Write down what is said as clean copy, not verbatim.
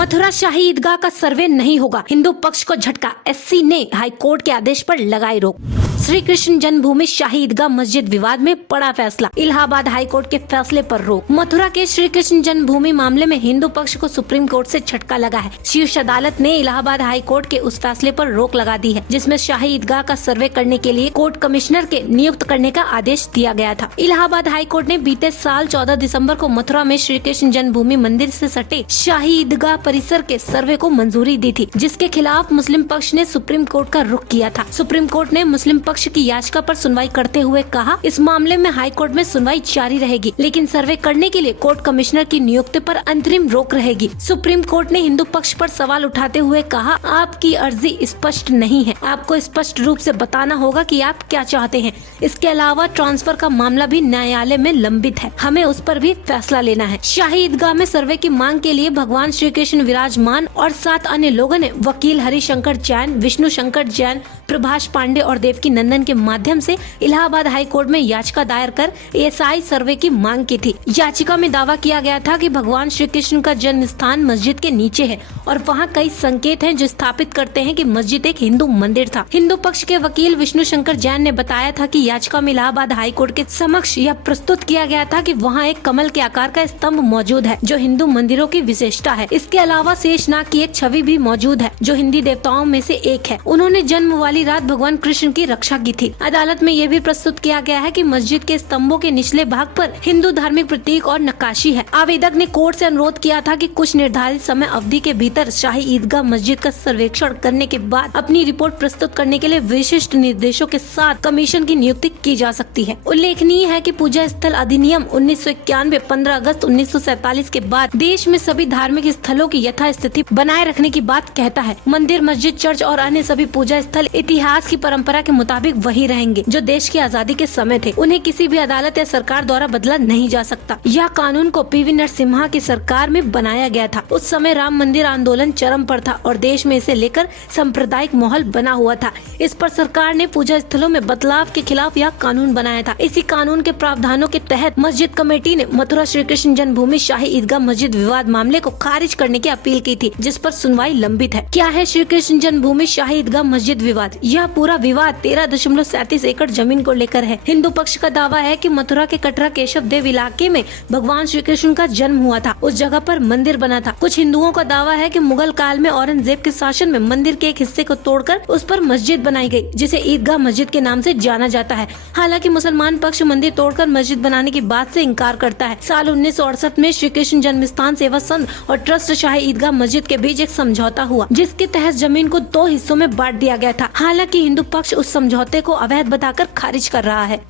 मथुरा शाही ईदगाह का सर्वे नहीं होगा, हिंदू पक्ष को झटका। एससी ने हाईकोर्ट के आदेश पर लगाई रोक। श्री कृष्ण जन्मभूमि शाही ईदगाह मस्जिद विवाद में बड़ा फैसला, इलाहाबाद हाईकोर्ट के फैसले पर रोक। मथुरा के श्री कृष्ण जन्मभूमि मामले में हिंदू पक्ष को सुप्रीम कोर्ट से झटका लगा है। शीर्ष अदालत ने इलाहाबाद हाईकोर्ट के उस फैसले पर रोक लगा दी है जिसमें शाही ईदगाह का सर्वे करने के लिए कोर्ट कमिश्नर के नियुक्त करने का आदेश दिया गया था। इलाहाबाद हाईकोर्ट ने बीते साल 14 दिसंबर को मथुरा में श्री कृष्ण जन्मभूमि मंदिर से सटे शाही ईदगाह परिसर के सर्वे को मंजूरी दी थी, जिसके खिलाफ मुस्लिम पक्ष ने सुप्रीम कोर्ट का रुख किया था। सुप्रीम कोर्ट ने मुस्लिम पक्ष की याचिका पर सुनवाई करते हुए कहा, इस मामले में हाई कोर्ट में सुनवाई जारी रहेगी, लेकिन सर्वे करने के लिए कोर्ट कमिश्नर की नियुक्ति पर अंतरिम रोक रहेगी। सुप्रीम कोर्ट ने हिंदू पक्ष पर सवाल उठाते हुए कहा, आपकी अर्जी स्पष्ट नहीं है, आपको स्पष्ट रूप से बताना होगा कि आप क्या चाहते हैं। इसके अलावा ट्रांसफर का मामला भी न्यायालय में लंबित है, हमें उस पर भी फैसला लेना है। शाही ईदगाह में सर्वे की मांग के लिए भगवान श्री कृष्ण विराजमान और 7 अन्य लोगों ने वकील हरिशंकर जैन, विष्णु शंकर जैन, प्रभाष पांडे और देवकी नंदन के माध्यम से इलाहाबाद हाई कोर्ट में याचिका दायर कर एएसआई सर्वे की मांग की थी। याचिका में दावा किया गया था कि भगवान श्री कृष्ण का जन्म स्थान मस्जिद के नीचे है और वहां कई संकेत हैं जो स्थापित करते हैं कि मस्जिद एक हिंदू मंदिर था। हिंदू पक्ष के वकील विष्णु शंकर जैन ने बताया था कि याचिका में इलाहाबाद हाई कोर्ट के समक्ष यह प्रस्तुत किया गया था कि वहाँ एक कमल के आकार का स्तंभ मौजूद है जो हिंदू मंदिरों की विशेषता है। इसके अलावा शेषनाग की एक छवि भी मौजूद है जो हिंदी देवताओं में से एक है। उन्होंने जन्म वाली रात भगवान कृष्ण की रक्षा की थी। अदालत में यह भी प्रस्तुत किया गया है कि मस्जिद के स्तंभों के निचले भाग पर हिंदू धार्मिक प्रतीक और नक्काशी है। आवेदक ने कोर्ट से अनुरोध किया था कि कुछ निर्धारित समय अवधि के भीतर शाही ईदगाह मस्जिद का सर्वेक्षण करने के बाद अपनी रिपोर्ट प्रस्तुत करने के लिए विशिष्ट निर्देशों के साथ कमीशन की नियुक्ति की जा सकती है। उल्लेखनीय है कि पूजा स्थल अधिनियम 1991 15 अगस्त 1947 के बाद देश में सभी धार्मिक स्थलों की यथास्थिति बनाए रखने की बात कहता है। मंदिर, मस्जिद, चर्च और अन्य सभी पूजा स्थल इतिहास की परंपरा के मुताबिक वही रहेंगे जो देश की आजादी के समय थे। उन्हें किसी भी अदालत या सरकार द्वारा बदला नहीं जा सकता। यह कानून को पीवी नरसिम्हा की सरकार में बनाया गया था। उस समय राम मंदिर आंदोलन चरम पर था और देश में इसे लेकर सांप्रदायिक माहौल बना हुआ था। इस पर सरकार ने पूजा स्थलों में बदलाव के खिलाफ यह कानून बनाया था। इसी कानून के प्रावधानों के तहत मस्जिद कमेटी ने मथुरा श्री कृष्ण जन्मभूमि शाही ईदगाह मस्जिद विवाद मामले को खारिज करने की अपील की थी, जिस पर सुनवाई लंबित है। क्या है श्री कृष्ण जन्मभूमि शाही ईदगाह मस्जिद विवाद? यह पूरा विवाद 13.37 एकड़ जमीन को लेकर है। हिंदू पक्ष का दावा है कि मथुरा के कटरा केशव देव इलाके में भगवान श्री कृष्ण का जन्म हुआ था। उस जगह पर मंदिर बना था। कुछ हिंदुओं का दावा है कि मुगल काल में औरंगजेब के शासन में मंदिर के एक हिस्से को तोड़कर उस पर मस्जिद बनाई गई, जिसे ईदगाह मस्जिद के नाम से जाना जाता है। हालांकि मुसलमान पक्ष मंदिर तोड़कर मस्जिद बनाने की बात से इनकार करता है। साल 1968 में श्री कृष्ण जन्म स्थान सेवा संघ और ट्रस्ट शाही ईदगाह मस्जिद के बीच एक समझौता हुआ, जिसके तहत जमीन को 2 हिस्सों में बांट दिया गया था। हालांकि हिंदू पक्ष उस समझौते को अवैध बताकर खारिज कर रहा है।